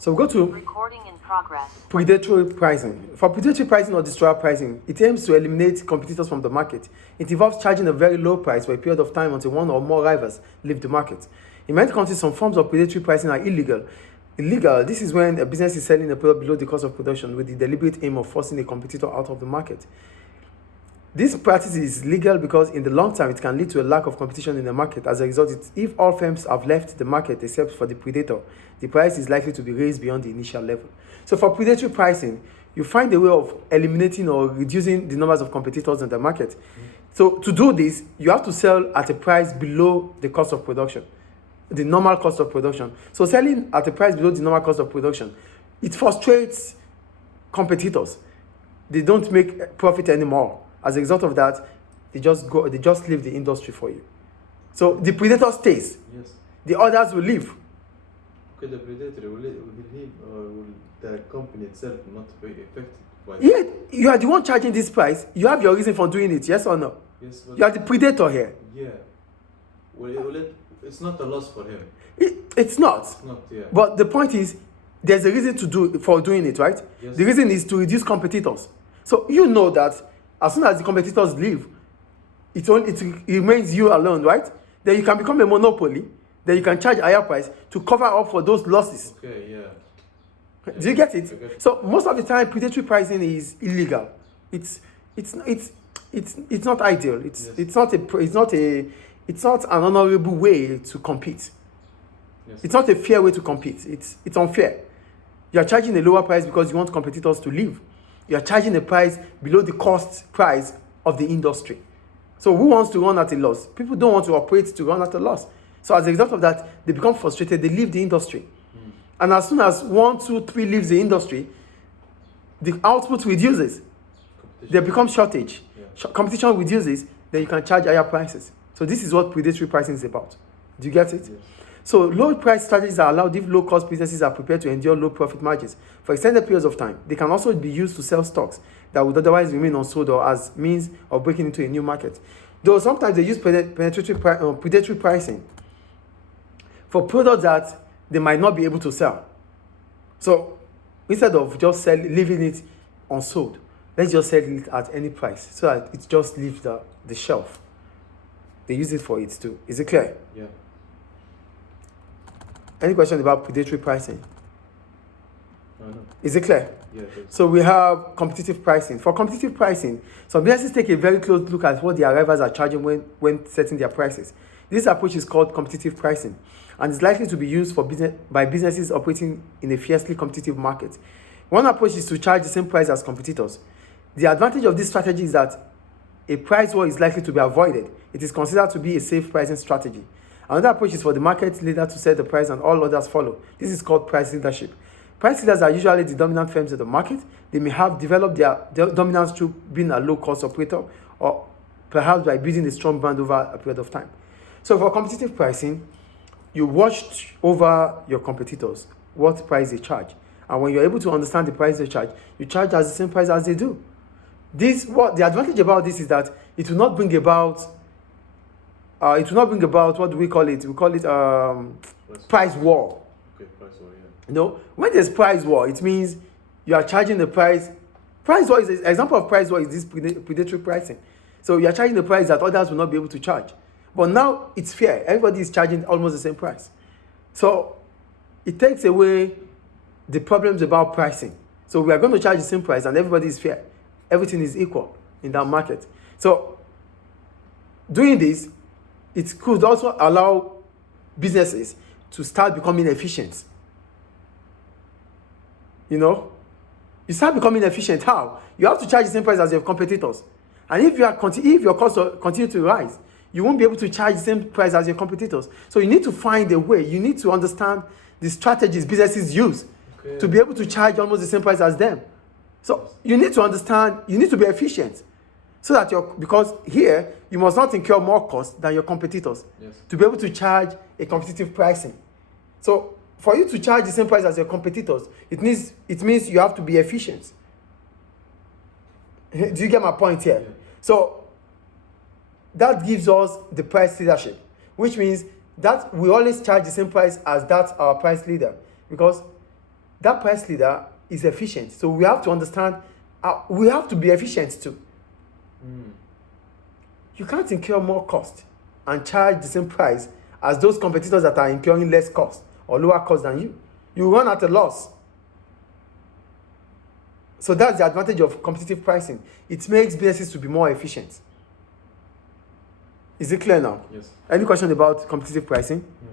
So we go to Recording in progress. predatory pricing. For predatory pricing or destroyer pricing, it aims to eliminate competitors from the market. It involves charging a very low price for a period of time until one or more rivals leave the market. In many countries, some forms of predatory pricing are illegal. Illegal, this is when a business is selling a product below the cost of production with the deliberate aim of forcing a competitor out of the market. This practice is legal because in the long term, it can lead to a lack of competition in the market. As a result, if all firms have left the market except for the predator, the price is likely to be raised beyond the initial level. So for predatory pricing, you find a way of eliminating or reducing the numbers of competitors in the market. So to do this, you have to sell at a price below the cost of production, the normal cost of production. So selling at a price below the normal cost of production, it frustrates competitors. They don't make profit anymore. As a result of that, they just leave the industry for you. So the predator stays. Yes. The others will leave. Okay, the predator will leave, or will the company itself not be affected by it? Yeah, you are the one charging this price. You have your reason for doing it, yes or no? Yes, but You are the predator here. yeah. It's not a loss for him. It's not. It's not, yeah. But the point is, there's a reason for doing it, right? Yes. The reason is to reduce competitors. So you know that as soon as the competitors leave, it remains you alone, right? Then you can become a monopoly. Then you can charge a higher price to cover up for those losses. Okay, yeah. Do you get it? I get it. So most of the time, predatory pricing is illegal. It's not ideal. Yes. It's not an honorable way to compete. Yes. It's not a fair way to compete. It's unfair. You are charging a lower price because you want competitors to leave. You are charging a price below the cost price of the industry. So who wants to run at a loss? People don't want to operate to run at a loss. So as a result of that, they become frustrated. They leave the industry. And as soon as 1, 2, 3 leaves the industry, the output reduces. There becomes shortage. Yeah. Competition reduces, then you can charge higher prices. So this is what predatory pricing is about. Do you get it? Yes. So low price strategies are allowed if low cost businesses are prepared to endure low profit margins for extended periods of time. They can also be used to sell stocks that would otherwise remain unsold or as means of breaking into a new market. Though sometimes they use predatory pricing for products that they might not be able to sell. So instead of just leaving it unsold, let's just sell it at any price so that it just leaves the shelf. They use it for it too. Is it clear? Yeah. Any question about predatory pricing? No. Is it clear? Yeah. So we have competitive pricing. For competitive pricing, some businesses take a very close look at what their rivals are charging when setting their prices. This approach is called competitive pricing and is likely to be used by businesses operating in a fiercely competitive market. One approach is to charge the same price as competitors. The advantage of this strategy is that a price war is likely to be avoided. It is considered to be a safe pricing strategy. Another approach is for the market leader to set the price and all others follow. This is called price leadership. Price leaders are usually the dominant firms in the market. They may have developed their dominance through being a low-cost operator or perhaps by building a strong brand over a period of time. So for competitive pricing, you watch over your competitors, what price they charge. And when you're able to understand the price they charge, you charge as the same price as they do. The advantage about this is that it will not bring about what do we call it? We call it price war. Okay, price war, yeah. You know, when there's price war, it means you are charging the price. Price war is an example of price war is this predatory pricing. So you are charging the price that others will not be able to charge. But now it's fair. Everybody is charging almost the same price. So it takes away the problems about pricing. So we are going to charge the same price and everybody is fair. Everything is equal in that market. So doing this, it could also allow businesses to start becoming efficient. You know, you start becoming efficient. How? You have to charge the same price as your competitors. And if your costs continue to rise, you won't be able to charge the same price as your competitors. So you need to find a way. You need to understand the strategies businesses use to be able to charge almost the same price as them. So you need to understand, you need to be efficient. So that because here, you must not incur more costs than your competitors to be able to charge a competitive pricing. So for you to charge the same price as your competitors, it means you have to be efficient. Do you get my point here? Yeah. So that gives us the price leadership, which means that we always charge the same price as that our price leader, because that price leader is efficient. So we have to understand, we have to be efficient too. You can't incur more cost and charge the same price as those competitors that are incurring less cost or lower cost than you. You run at a loss. So that's the advantage of competitive pricing. It makes businesses to be more efficient. Is it clear now? Yes. Any question about competitive pricing? Yeah.